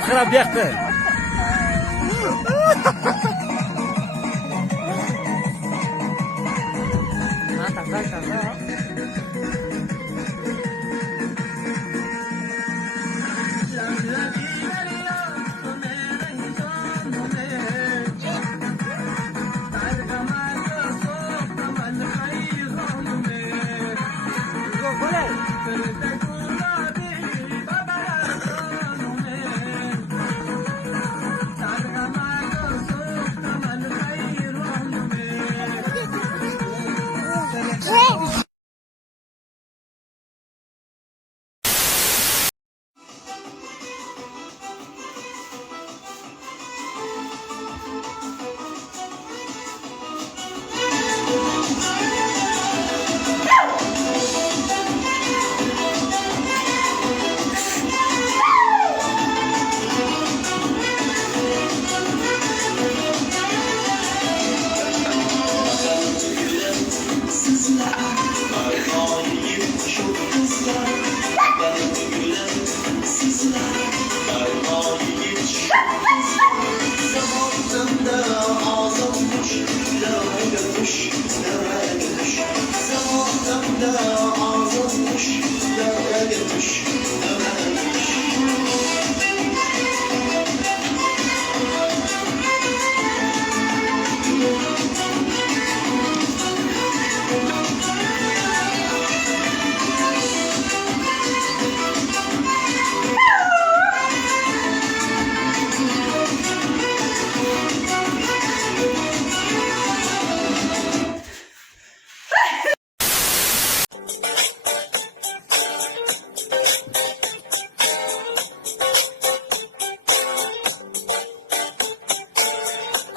Bekle.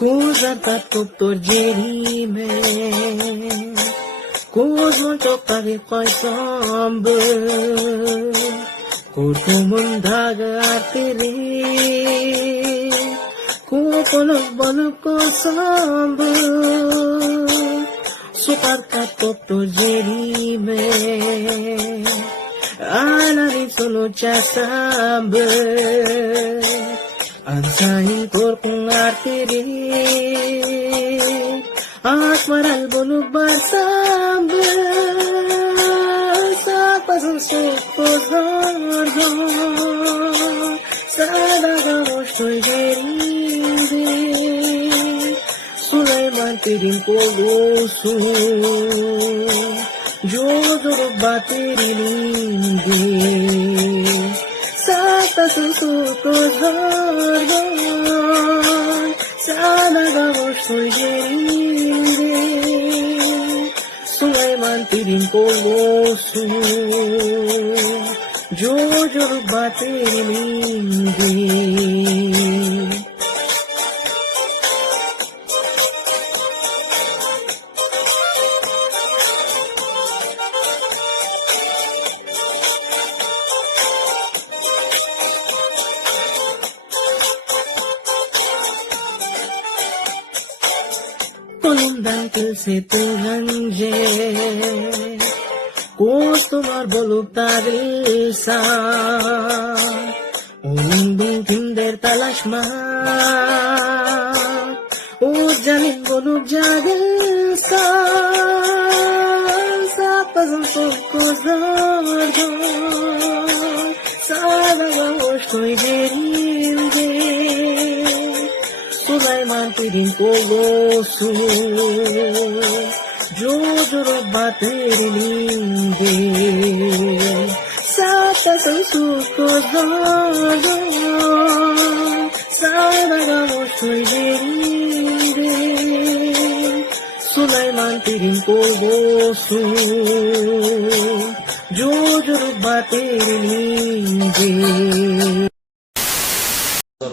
Kuzarta doktor cerime Kuzmun tokavi koysam Kurtumundağı artiri Kuponuk balık koysam Sukarta doktor cerime Alarim sonu çasam Ansain korkung artiri Asmaral buluk bersamba Sapasın sukuzordo Sadaga hoştoy gerindi Süleyman pirin kolusu Jodorup batirilindi Sapasın sukuzordo Sadaga hoştoy gerindi Süleyman pirin kolusu Jodorup batirilindi Kolumdan kilse turunce Kostular bulup darılsa Onun binkindir talaşma O canin bulup cadılsa Sapazın sokuzlardan Sadaga hoş koy verildi Süleyman pirin kolosu Jodorup batirilindi Sapasın sukuzordan Sadaga hoştoy gerindi Süleyman pirin kolosu Jodorup batirilindi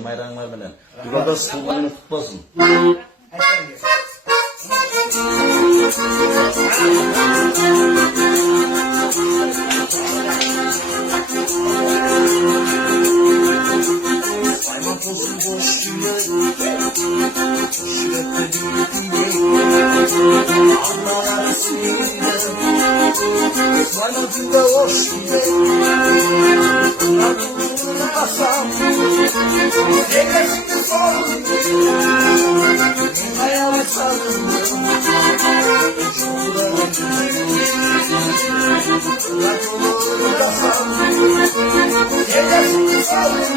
Mayranlar bilen. Burada sıkılmanı tutmasın. basam, sevesini sorun, ayağı sarın, Rakulur basam, sevesini sorun,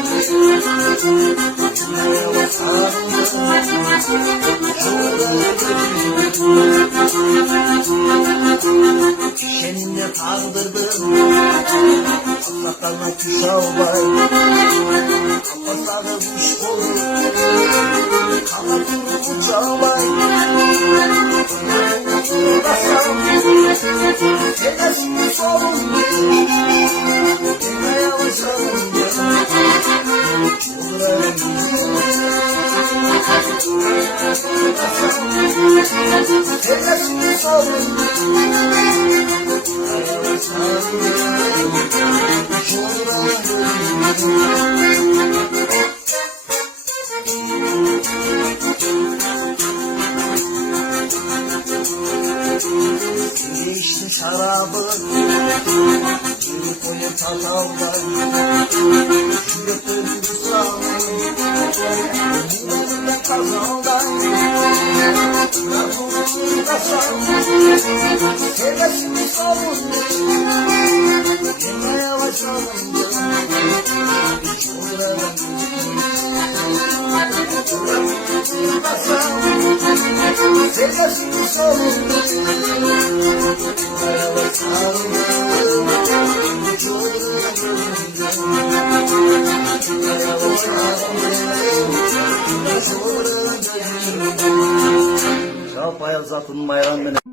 ayağı sarın, Seninle kaldırdım, Allah'tan kuş albay, Kapasağı kuş olur, kanatını uçalay. Basam, sevesini sorun, ayağı sarın, sevesini sorun, ayağı İçti şarabı, yeni koyun tataldan, şuraya döndü sağlam, önümden kazandan, Rakulur basam, sevesini sorun, yine yavaş alındı, Rakulur basam, sevesini sorun, yavaş alındı, Şal payal zatın mayran mene.